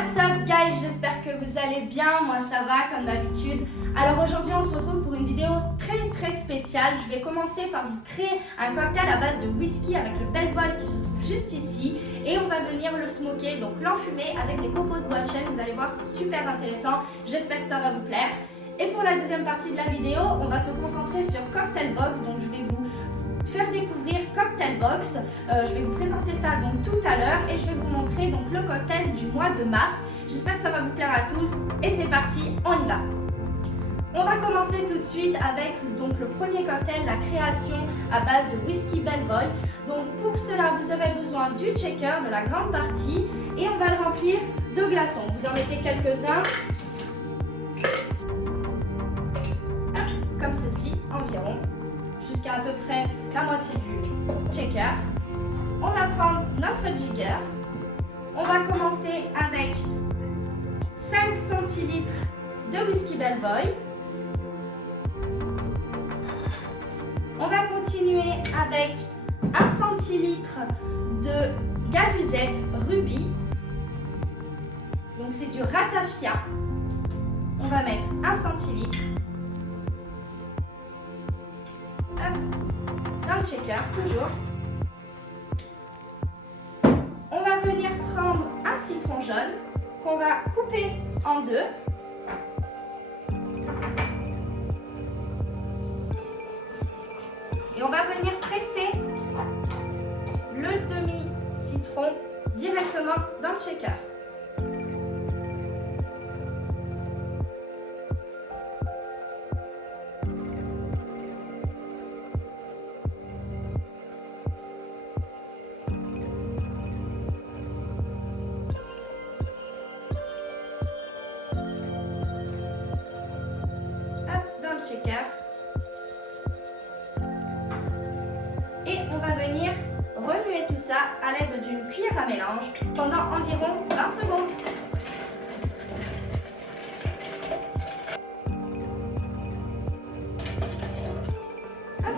What's up guys, j'espère que vous allez bien, moi ça va comme d'habitude. Alors aujourd'hui on se retrouve pour une vidéo très spéciale. Je vais commencer par vous créer un cocktail à base de whisky avec le Belleville qui se trouve juste ici. Et on va venir le smoker, donc l'enfumer avec des copeaux de bois de chêne. Vous allez voir, c'est super intéressant, j'espère que ça va vous plaire. Et pour la deuxième partie de la vidéo, on va se concentrer sur Cocktail Box. Donc je vais vous faire découvrir Cocktail Box. Je vais vous présenter ça donc tout à l'heure et je vais vous montrer donc le cocktail du mois de mars. J'espère que ça va vous plaire à tous et c'est parti, on y va. On va commencer tout de suite avec donc le premier cocktail, la création à base de whisky Belleville. Donc pour cela, vous aurez besoin du shaker, de la grande partie, et on va le remplir de glaçons. Vous en mettez quelques-uns, comme ceci environ, jusqu'à peu près la moitié du shaker. On va prendre notre jigger. On va commencer avec 5 centilitres de whisky Belleville. On va continuer avec 1 centilitre de Galisette Ruby. Donc c'est du ratafia. On va mettre 1 centilitre. Hop, dans le shaker, toujours. On va venir prendre un citron jaune qu'on va couper en deux. Et on va venir presser le demi-citron directement dans le shaker. Shaker. Et on va venir remuer tout ça à l'aide d'une cuillère à mélange pendant environ 20 secondes. Hop.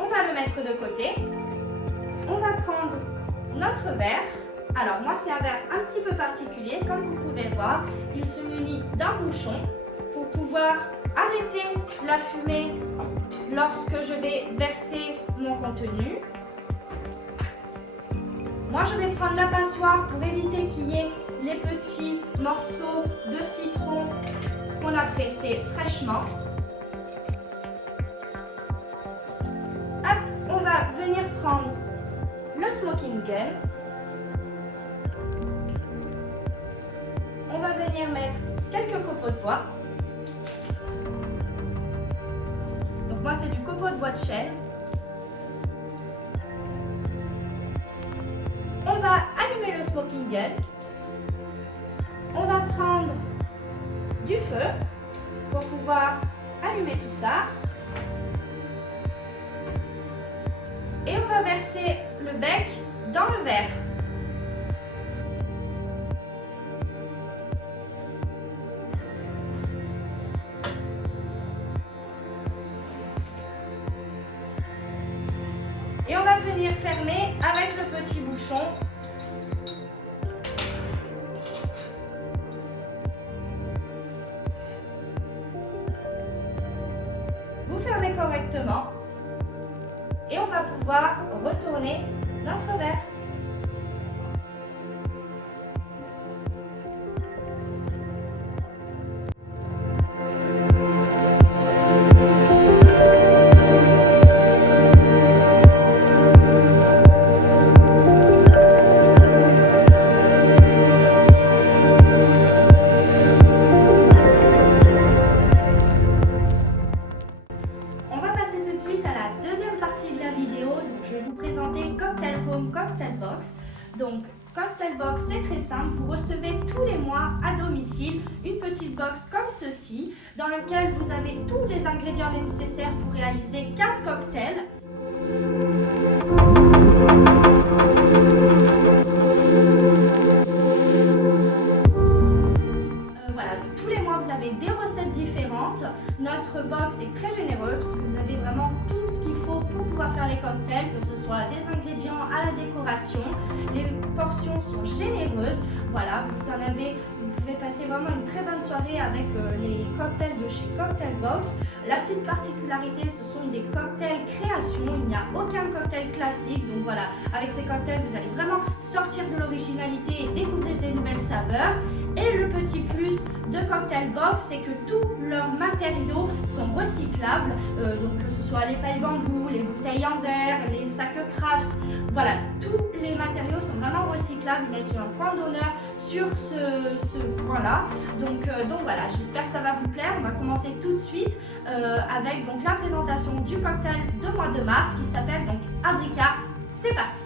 On va le mettre de côté. On va prendre notre verre. Alors moi c'est un verre un petit peu particulier, comme vous pouvez voir. Il se munit d'un bouchon pour pouvoir arrêter la fumée lorsque je vais verser mon contenu. Moi je vais prendre la passoire pour éviter qu'il y ait les petits morceaux de citron qu'on a pressés fraîchement. Hop, on va venir prendre le smoking gun. On va venir mettre quelques copeaux de bois. Moi, c'est du copeau de bois de chêne. On va allumer le smoking gun. On va prendre du feu pour pouvoir allumer tout ça. Et on va verser le bec dans le verre. Et on va venir fermer avec le petit bouchon. Vous fermez correctement. Et on va pouvoir retourner notre verre. Je vais vous présenter Cocktail Home, Cocktail Box. Donc, Cocktail Box, c'est très simple. Vous recevez tous les mois à domicile une petite box comme ceci, dans laquelle vous avez tous les ingrédients nécessaires pour réaliser 4 cocktails. Voilà, donc tous les mois vous avez des recettes différentes. Notre box est très généreuse parce que vous avez vraiment tout ce qu'il faut pour pouvoir faire les cocktails, que ce soit des ingrédients à la décoration. Les portions sont généreuses. Voilà, vous pouvez passer vraiment une très bonne soirée avec les cocktails de chez Cocktail Box. La petite particularité, ce sont des cocktails création. Il n'y a aucun cocktail classique. Donc voilà, avec ces cocktails, vous allez vraiment sortir de l'originalité et découvrir des nouvelles saveurs. Et le petit plus de Cocktail Box, c'est que tous leurs matériaux sont recyclables, donc que ce soit les pailles bambou, les bouteilles en verre, les sacs craft, voilà, tous les matériaux sont vraiment recyclables. Ils mettent un point d'honneur sur ce point-là. Donc voilà, j'espère que ça va vous plaire. On va commencer tout de suite avec donc, la présentation du cocktail de mois de mars qui s'appelle donc Abrica. C'est parti!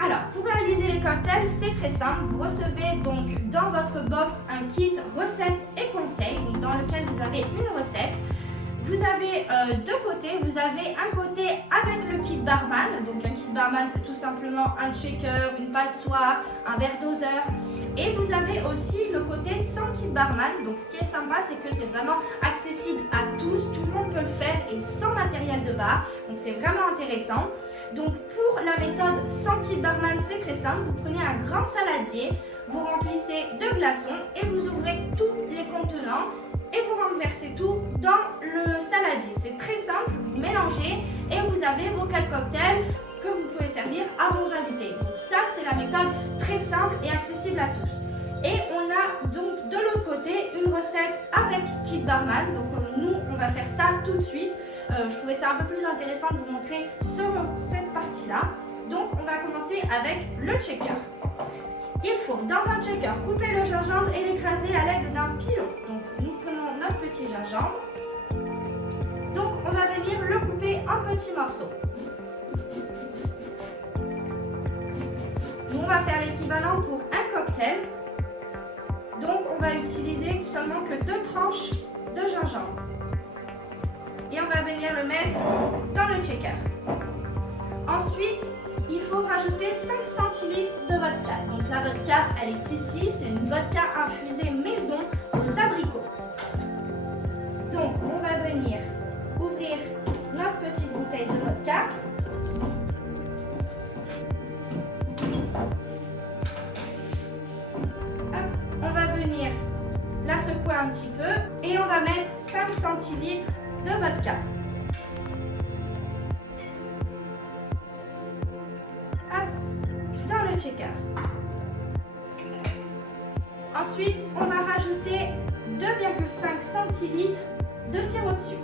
Alors, pour réaliser les cocktails, c'est très simple. Vous recevez donc dans votre box un kit recettes et conseils, donc dans lequel vous avez une recette. Vous avez deux côtés. Vous avez un côté avec le kit barman. Donc un kit barman, c'est tout simplement un shaker, une passoire, un verre doseur. Et vous avez aussi le côté sans kit barman. Donc ce qui est sympa, c'est que c'est vraiment accessible à tous. Tout le monde peut le faire et sans matériel de bar. Donc c'est vraiment intéressant. Donc pour la méthode sans kit barman, c'est très simple. Vous prenez un grand saladier, vous remplissez de glaçons et vous ouvrez tous les contenants et vous renversez tout dans le saladier. C'est très simple, vous mélangez et vous avez vos 4 cocktails que vous pouvez servir à vos invités. Donc ça, c'est la méthode très simple et accessible à tous. Et on a donc de l'autre côté une recette avec kit barman. Donc nous, on va faire ça tout de suite. Je trouvais ça un peu plus intéressant de vous montrer cette partie-là. Donc on va commencer avec le shaker. Il faut dans un shaker couper le gingembre et l'écraser à l'aide d'un pilon. Donc nous prenons notre petit gingembre. Donc on va venir le couper en petits morceaux. Nous on va faire l'équivalent pour un cocktail. Donc on va utiliser seulement que 2 tranches de gingembre. Et on va venir le mettre dans le shaker. Ensuite, il faut rajouter 5 centilitres de vodka. Donc la vodka, elle est ici, c'est une vodka infusée maison aux abricots. Donc on va venir ouvrir notre petite bouteille de vodka. Hop, on va venir la secouer un petit peu et on va mettre 5 centilitres de vodka. Dans le shaker. Ensuite, on va rajouter 2,5 centilitres de sirop de sucre.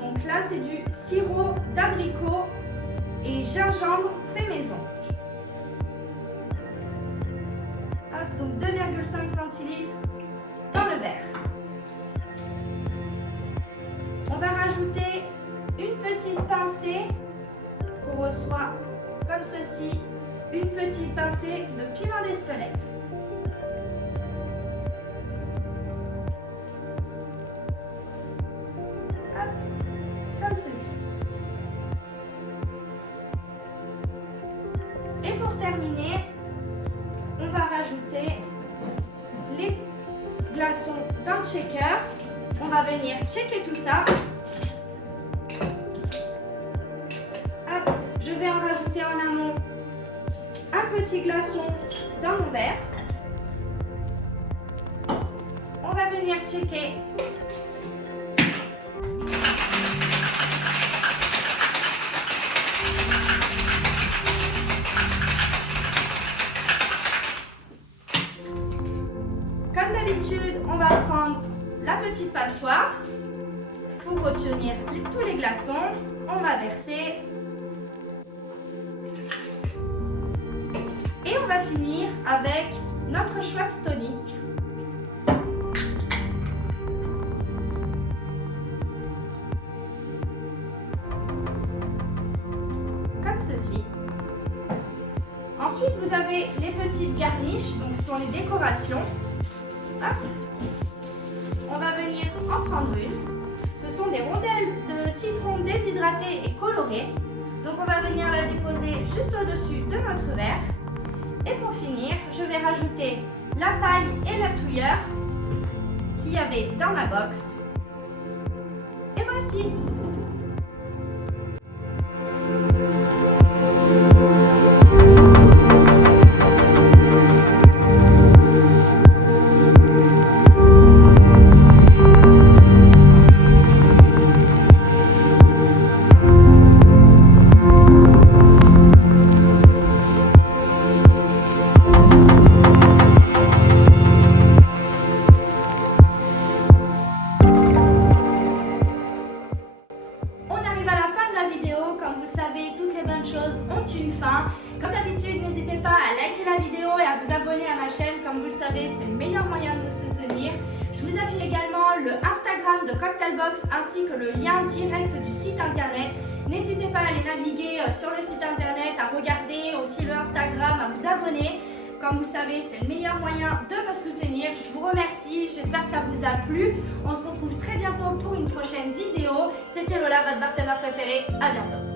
Donc là, c'est du sirop d'abricot et gingembre fait maison. Hop, donc 2,5 centilitres dans le verre. On va rajouter une petite pincée qu'on reçoit comme ceci, une petite pincée de piment d'Espelette. Hop, comme ceci. Et pour terminer, on va rajouter les glaçons dans le shaker. On va venir checker tout ça. Hop, je vais en rajouter en amont un petit glaçon dans mon verre. On va venir checker. Comme d'habitude, on va prendre la petite passoire pour retenir tous les glaçons. On va verser. Et on va finir avec notre Schweppes tonique. Comme ceci. Ensuite, vous avez les petites garniches, donc ce sont les décorations. Hop. On va venir en prendre une. Ce sont des rondelles de citron déshydraté et coloré. Donc on va venir la déposer juste au-dessus de notre verre. Et pour finir, je vais rajouter la paille et la touilleur qu'il y avait dans ma box. Et voici! vous abonner à ma chaîne. Comme vous le savez, c'est le meilleur moyen de me soutenir. Je vous affiche également le Instagram de Cocktailbox ainsi que le lien direct du site internet. N'hésitez pas à aller naviguer sur le site internet, à regarder aussi le Instagram, à vous abonner. Comme vous le savez, c'est le meilleur moyen de me soutenir. Je vous remercie, j'espère que ça vous a plu. On se retrouve très bientôt pour une prochaine vidéo. C'était Lola, votre bartender préféré. À bientôt.